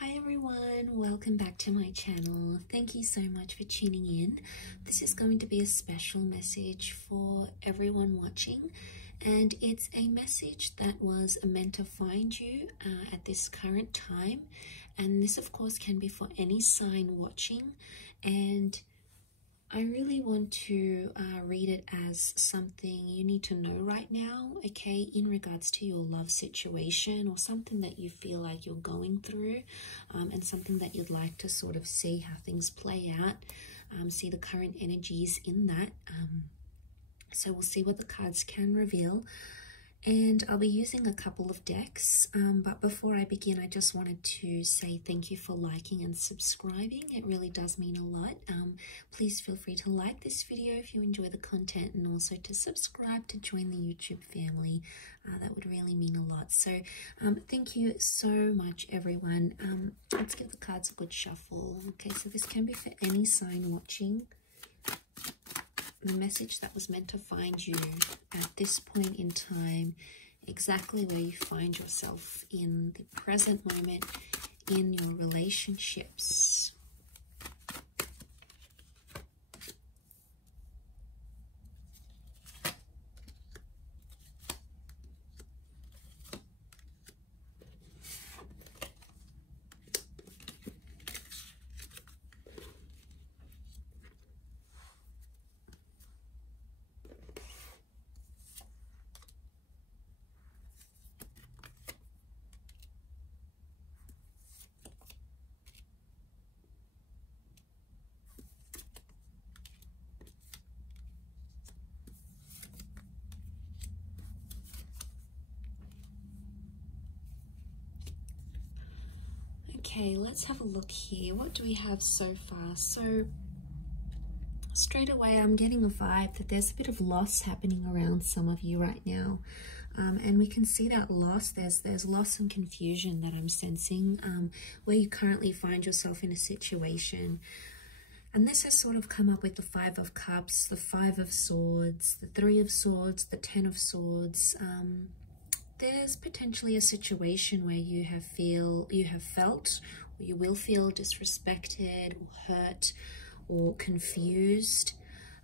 Hi everyone, welcome back to my channel. Thank you so much for tuning in. This is going to be a special message for everyone watching, and it's a message that was meant to find you at this current time. And this of course can be for any sign watching, and I really want to read it as something you need to know right now, okay, in regards to your love situation or something that you feel like you're going through, and something that you'd like to sort of see how things play out, see the current energies in that. So we'll see what the cards can reveal. And I'll be using a couple of decks, but before I begin, I just wanted to say thank you for liking and subscribing. It really does mean a lot. Please feel free to like this video if you enjoy the content, and also to subscribe to join the YouTube family. That would really mean a lot. So thank you so much, everyone. Let's give the cards a good shuffle. Okay, so this can be for any sign watching. The message that was meant to find you at this point in time, exactly where you find yourself in the present moment in your relationships. Okay, let's have a look here. What do we have so far? So straight away, I'm getting a vibe that there's a bit of loss happening around some of you right now. And we can see that loss. There's loss and confusion that I'm sensing where you currently find yourself in a situation. And this has sort of come up with the Five of Cups, the Five of Swords, the Three of Swords, the Ten of Swords. There's potentially a situation where you have felt, or you will feel disrespected or hurt or confused.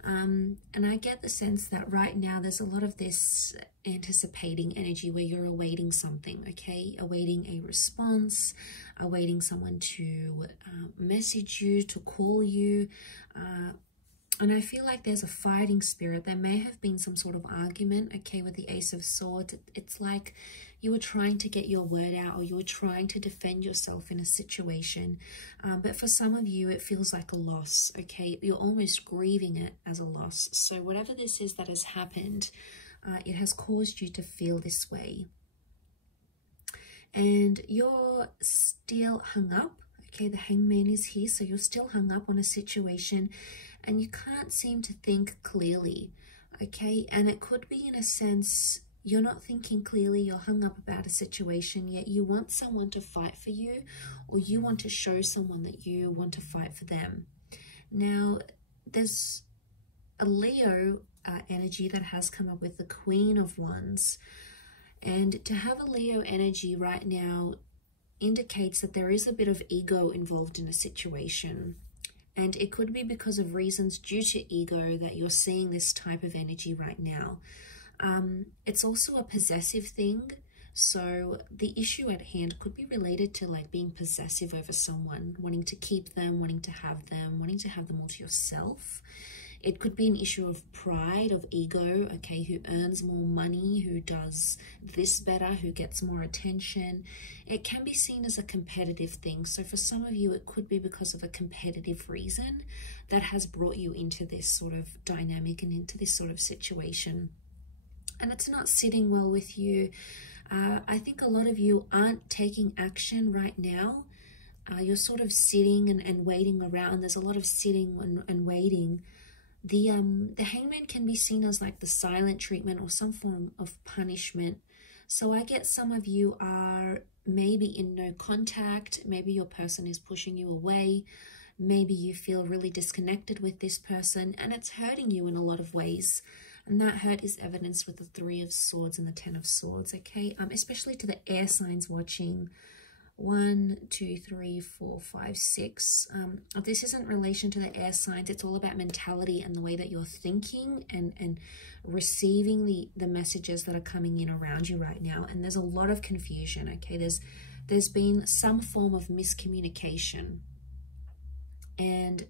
And I get the sense that right now there's a lot of this anticipating energy where you're awaiting something, okay? Awaiting a response, awaiting someone to message you, to call you. And I feel like there's a fighting spirit. There may have been some sort of argument, okay, with the Ace of Swords. It's like you were trying to get your word out, or you were trying to defend yourself in a situation. But for some of you, it feels like a loss, okay? You're almost grieving it as a loss. So whatever this is that has happened, it has caused you to feel this way. And you're still hung up, okay? The Hangman is here, so you're still hung up on a situation, and you can't seem to think clearly, okay? And it could be in a sense, you're not thinking clearly, you're hung up about a situation, yet you want someone to fight for you, or you want to show someone that you want to fight for them. Now, there's a Leo energy that has come up with the Queen of Wands. And to have a Leo energy right now indicates that there is a bit of ego involved in a situation. And it could be because of reasons due to ego that you're seeing this type of energy right now. It's also a possessive thing. So the issue at hand could be related to like being possessive over someone, wanting to keep them, wanting to have them all to yourself. It could be an issue of pride, of ego, okay, who earns more money, who does this better, who gets more attention. It can be seen as a competitive thing. So for some of you, it could be because of a competitive reason that has brought you into this sort of dynamic and into this sort of situation. And it's not sitting well with you. I think a lot of you aren't taking action right now. You're sort of sitting and waiting around. There's a lot of sitting and waiting. The Hangman can be seen as like the silent treatment or some form of punishment. So I get some of you are maybe in no contact. Maybe your person is pushing you away. Maybe you feel really disconnected with this person, and it's hurting you in a lot of ways. And that hurt is evidenced with the Three of Swords and the Ten of Swords, okay? Especially to the air signs watching. 1, 2, 3, 4, 5, 6. This isn't in relation to the air signs. It's all about mentality and the way that you're thinking and receiving the messages that are coming in around you right now. And there's a lot of confusion, okay? There's been some form of miscommunication. And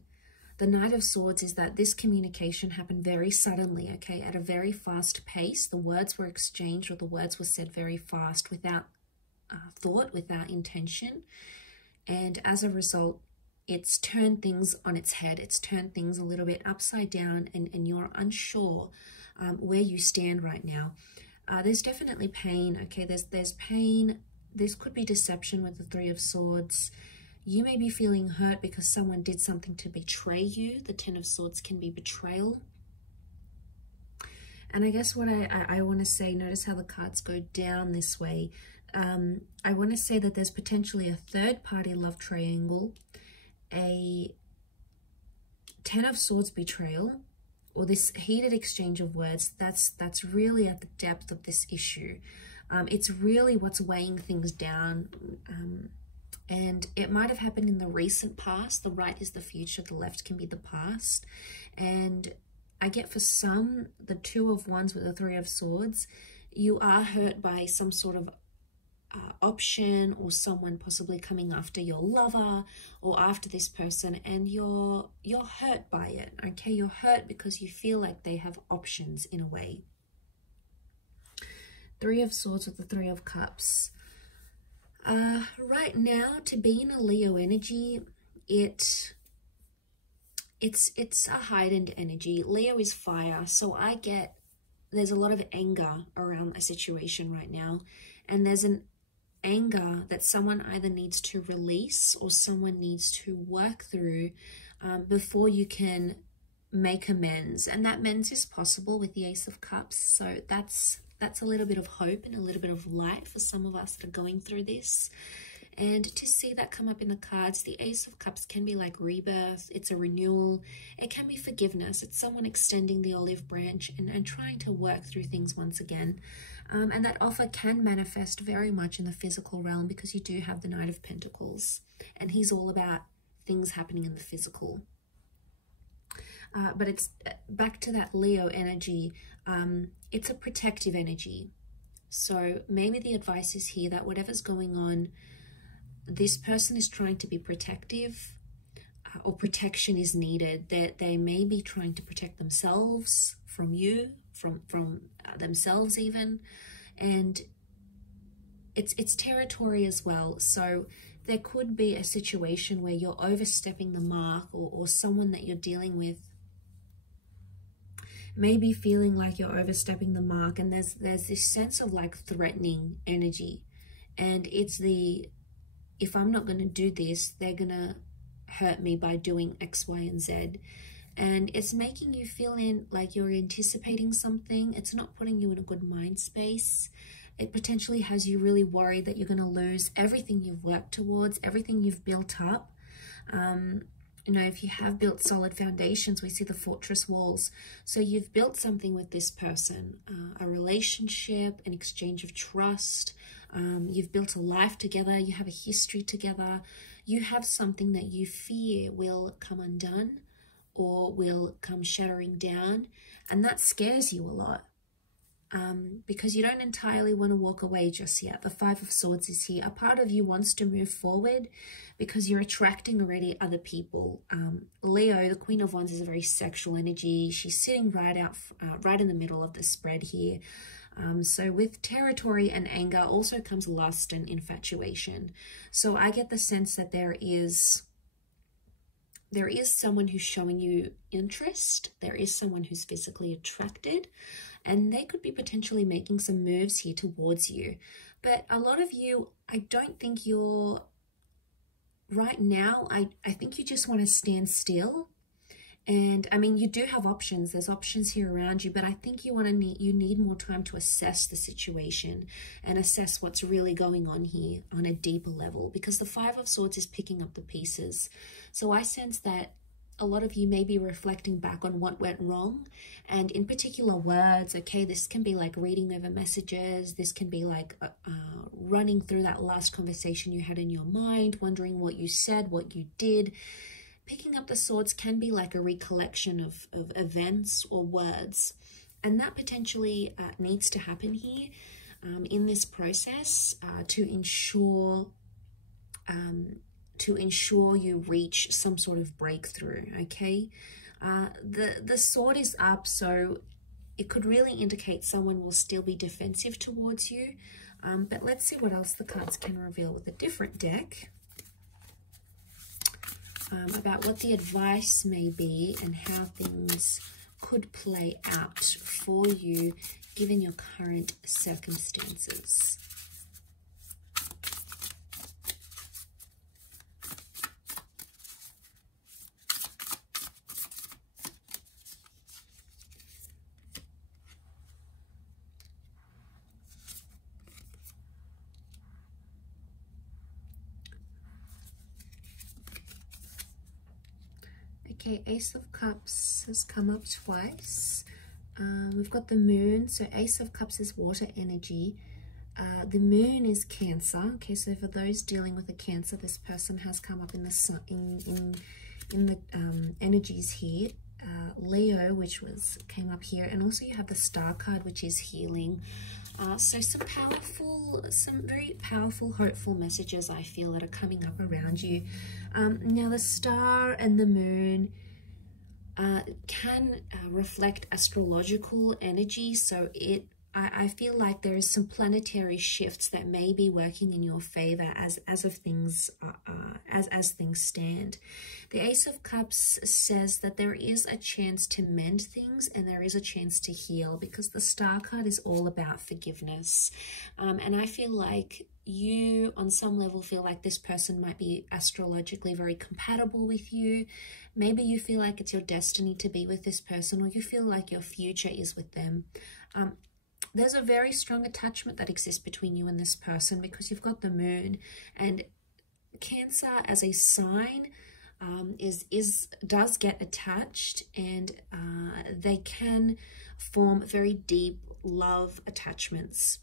the Knight of Swords is that this communication happened very suddenly, okay, at a very fast pace. The words were exchanged, or the words were said very fast, without thought, without intention. And as a result, it's turned things on its head. It's turned things a little bit upside down, and you're unsure where you stand right now. There's definitely pain, okay? There's pain. This could be deception with the Three of Swords. You may be feeling hurt because someone did something to betray you. The Ten of Swords can be betrayal. And I guess what I want to say, notice how the cards go down this way. I want to say that there's potentially a third-party love triangle, a Ten of Swords betrayal, or this heated exchange of words. That's really at the depth of this issue. It's really what's weighing things down. And it might have happened in the recent past. The right is the future, the left can be the past. And I get for some, the Two of Wands with the Three of Swords, you are hurt by some sort of option, or someone possibly coming after your lover or after this person, and you're hurt by it, okay? You're hurt because you feel like they have options in a way. Three of Swords with the Three of Cups. Right now, to be in a Leo energy, it's a heightened energy. Leo is fire, so there's a lot of anger around a situation right now, and there's an anger that someone either needs to release or someone needs to work through before you can make amends. And that amends is possible with the Ace of Cups, so that's a little bit of hope and a little bit of light for some of us that are going through this. And to see that come up in the cards, the Ace of Cups can be like rebirth. It's a renewal. It can be forgiveness. It's someone extending the olive branch and trying to work through things once again. And that offer can manifest very much in the physical realm, because you do have the Knight of Pentacles, and he's all about things happening in the physical. But it's back to that Leo energy. It's a protective energy. So maybe the advice is here that whatever's going on, this person is trying to be protective, or protection is needed. They may be trying to protect themselves from you, from themselves even. And it's territory as well. So there could be a situation where you're overstepping the mark, or someone that you're dealing with maybe feeling like you're overstepping the mark, and there's this sense of like threatening energy, and it's if I'm not going to do this, they're going to hurt me by doing X, Y, and Z. And it's making you feel like you're anticipating something. It's not putting you in a good mind space. It potentially has you really worried that you're going to lose everything you've worked towards, everything you've built up. You know, if you have built solid foundations, we see the fortress walls. So you've built something with this person, a relationship, an exchange of trust. You've built a life together. You have a history together. You have something that you fear will come undone or will come shattering down. And that scares you a lot. Because you don't entirely want to walk away just yet. The Five of Swords is here. A part of you wants to move forward because you're attracting already other people. Leo, the Queen of Wands, is a very sexual energy. She's sitting right in the middle of the spread here. So with territory and anger also comes lust and infatuation. So I get the sense that there is someone who's showing you interest. There is someone who's physically attracted, and they could be potentially making some moves here towards you. But a lot of you, I don't think you're right now. I think you just want to stand still. And I mean, you do have options. There's options here around you, but I think you need more time to assess the situation and assess what's really going on here on a deeper level, because the Five of Swords is picking up the pieces. So I sense that a lot of you may be reflecting back on what went wrong, and in particular words. Okay, this can be like reading over messages. This can be like running through that last conversation you had in your mind, wondering what you said, what you did. Picking up the swords can be like a recollection of events or words, and that potentially needs to happen here in this process to ensure you reach some sort of breakthrough. Okay, the sword is up, so it could really indicate someone will still be defensive towards you. But let's see what else the cards can reveal with a different deck about what the advice may be and how things could play out for you given your current circumstances. Okay, Ace of Cups has come up twice. We've got the Moon. So Ace of Cups is water energy. The Moon is Cancer. Okay, so for those dealing with a Cancer, this person has come up in the sun, in the energies here. Leo, which came up here, and also you have the Star card, which is healing. So some very powerful, hopeful messages I feel that are coming up around you. Now the Star and the Moon can reflect astrological energy, so I feel like there is some planetary shifts that may be working in your favor as things stand. The Ace of Cups says that there is a chance to mend things and there is a chance to heal, because the Star card is all about forgiveness. And I feel like you, on some level, feel like this person might be astrologically very compatible with you. Maybe you feel like it's your destiny to be with this person, or you feel like your future is with them. There's a very strong attachment that exists between you and this person, because you've got the Moon, and Cancer as a sign does get attached, and they can form very deep love attachments.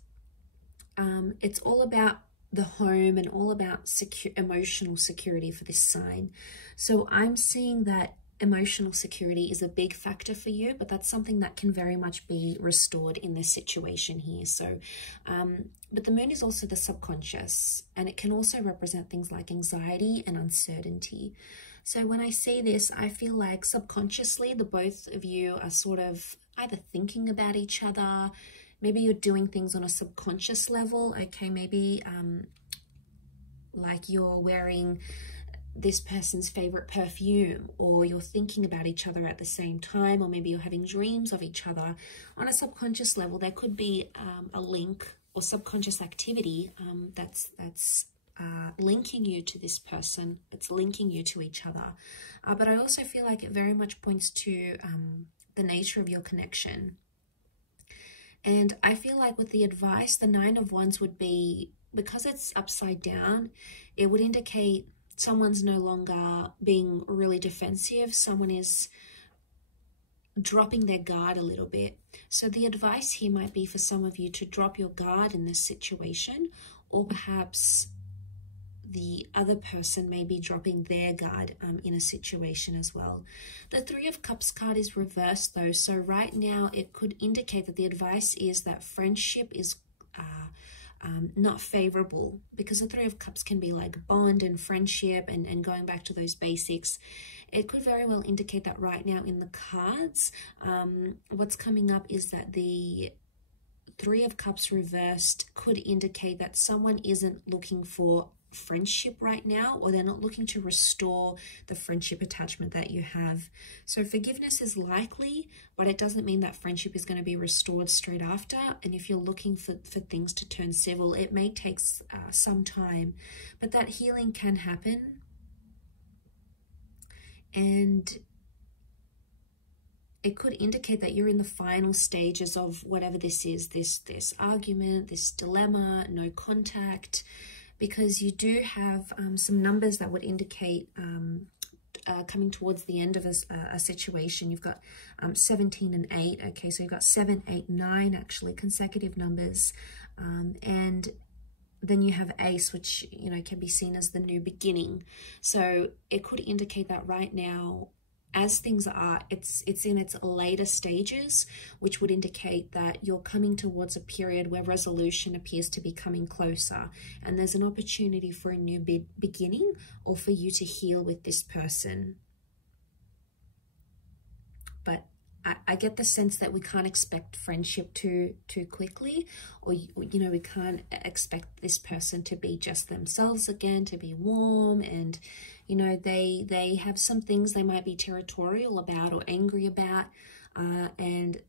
It's all about the home and all about emotional security for this sign. So I'm seeing that emotional security is a big factor for you, but that's something that can very much be restored in this situation here. So, but the Moon is also the subconscious, and it can also represent things like anxiety and uncertainty. So when I say this, I feel like subconsciously the both of you are sort of either thinking about each other. Maybe you're doing things on a subconscious level. Okay, maybe like you're wearing this person's favorite perfume, or you're thinking about each other at the same time, or maybe you're having dreams of each other. On a subconscious level, there could be a link or subconscious activity that's linking you to this person. It's linking you to each other. But I also feel like it very much points to the nature of your connection. And I feel like with the advice, the Nine of Wands would be, because it's upside down, it would indicate someone's no longer being really defensive. Someone is dropping their guard a little bit. So the advice here might be for some of you to drop your guard in this situation, or perhaps the other person may be dropping their guard in a situation as well. The Three of Cups card is reversed though. So right now it could indicate that the advice is that friendship is not favorable, because the Three of Cups can be like bond and friendship and going back to those basics. It could very well indicate that right now in the cards, what's coming up is that the Three of Cups reversed could indicate that someone isn't looking for friendship right now, or they're not looking to restore the friendship attachment that you have. So forgiveness is likely, but it doesn't mean that friendship is going to be restored straight after. And if you're looking for things to turn civil, it may take some time, but that healing can happen. And it could indicate that you're in the final stages of whatever this is, this argument, this dilemma, no contact, because you do have some numbers that would indicate coming towards the end of a situation. You've got 17 and 8. Okay, so you've got 7, 8, 9 actually consecutive numbers, and then you have ace, which, you know, can be seen as the new beginning. So it could indicate that right now, as things are, it's in its later stages, which would indicate that you're coming towards a period where resolution appears to be coming closer, and there's an opportunity for a new beginning or for you to heal with this person. But I get the sense that we can't expect friendship too quickly, or you know, we can't expect this person to be just themselves again, to be warm, and you know, they have some things they might be territorial about or angry about, and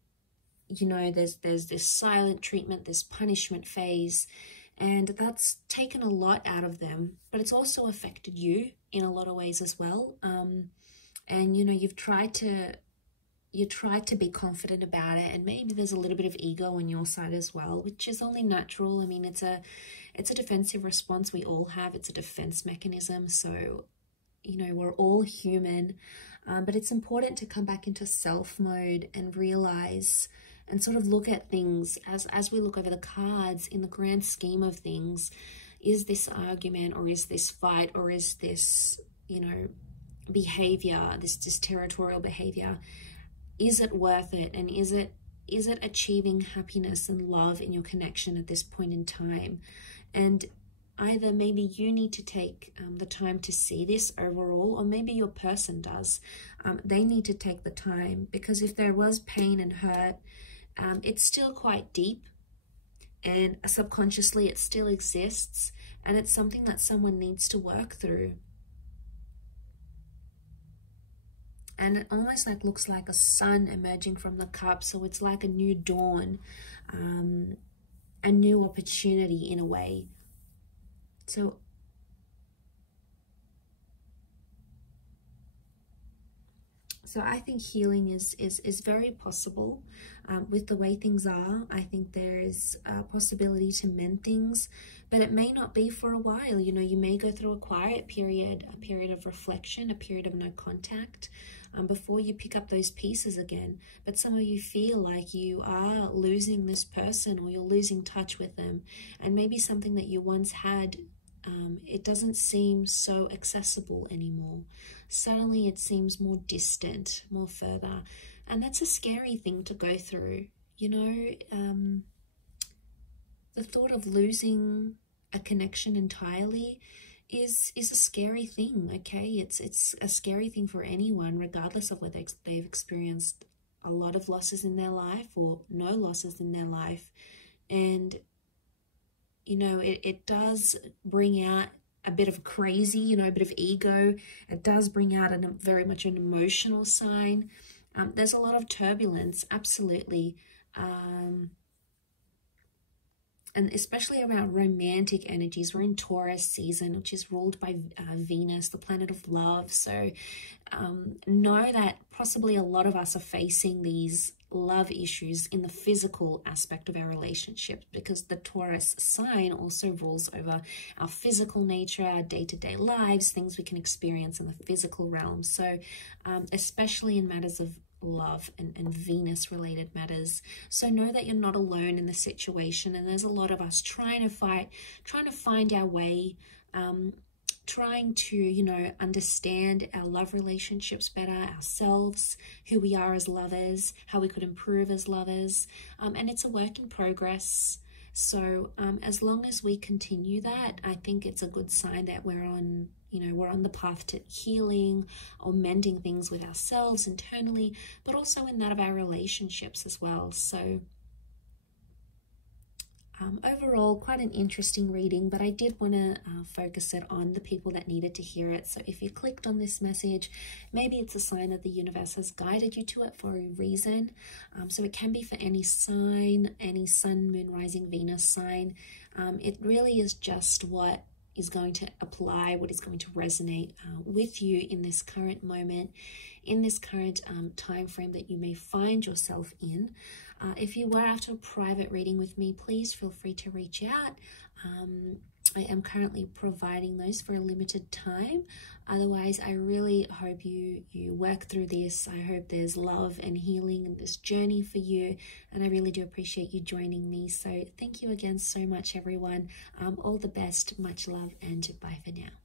you know, there's this silent treatment, this punishment phase, and that's taken a lot out of them, but it's also affected you in a lot of ways as well. And you know, you try to be confident about it, and maybe there's a little bit of ego on your side as well, which is only natural. I mean, it's a defensive response we all have. It's a defense mechanism. So, you know, we're all human, but it's important to come back into self mode and realize and sort of look at things as we look over the cards in the grand scheme of things. Is this argument, or is this fight, or is this, you know, behavior, this territorial behavior, is it worth it? And is it achieving happiness and love in your connection at this point in time? And either maybe you need to take the time to see this overall, or maybe your person does. They need to take the time, because if there was pain and hurt, it's still quite deep, and subconsciously it still exists, and it's something that someone needs to work through. And it almost like looks like a sun emerging from the cup. So it's like a new dawn, a new opportunity in a way. So I think healing is very possible with the way things are. I think there is a possibility to mend things, but it may not be for a while. You know, you may go through a quiet period, a period of reflection, a period of no contact, before you pick up those pieces again. But some of you feel like you are losing this person, or you're losing touch with them, and maybe something that you once had, it doesn't seem so accessible anymore. Suddenly it seems more distant, more further, and that's a scary thing to go through. You know, the thought of losing a connection entirely is a scary thing. Okay, it's a scary thing for anyone, regardless of whether they've experienced a lot of losses in their life or no losses in their life. And you know, it does bring out a bit of crazy, you know, a bit of ego. It does bring out very much an emotional sign. There's a lot of turbulence, absolutely. And especially around romantic energies. We're in Taurus season, which is ruled by Venus, the planet of love. So know that possibly a lot of us are facing these love issues in the physical aspect of our relationship, because the Taurus sign also rules over our physical nature, our day-to-day lives, things we can experience in the physical realm. So especially in matters of love and Venus related matters. So know that you're not alone in the situation, and there's a lot of us trying to find our way, trying to, you know, understand our love relationships better, ourselves, who we are as lovers, how we could improve as lovers, and it's a work in progress. So as long as we continue that, I think it's a good sign that we're on, you know, we're on the path to healing or mending things with ourselves internally, but also in that of our relationships as well. So overall, quite an interesting reading, but I did want to focus it on the people that needed to hear it. So if you clicked on this message, maybe it's a sign that the universe has guided you to it for a reason. So it can be for any sign, any sun, moon, rising, Venus sign. It really is just what is going to apply, what is going to resonate with you in this current moment, in this current time frame that you may find yourself in. If you were after a private reading with me, please feel free to reach out. I am currently providing those for a limited time. Otherwise, I really hope you work through this. I hope there's love and healing in this journey for you, and I really do appreciate you joining me. So thank you again so much, everyone. All the best, much love, and bye for now.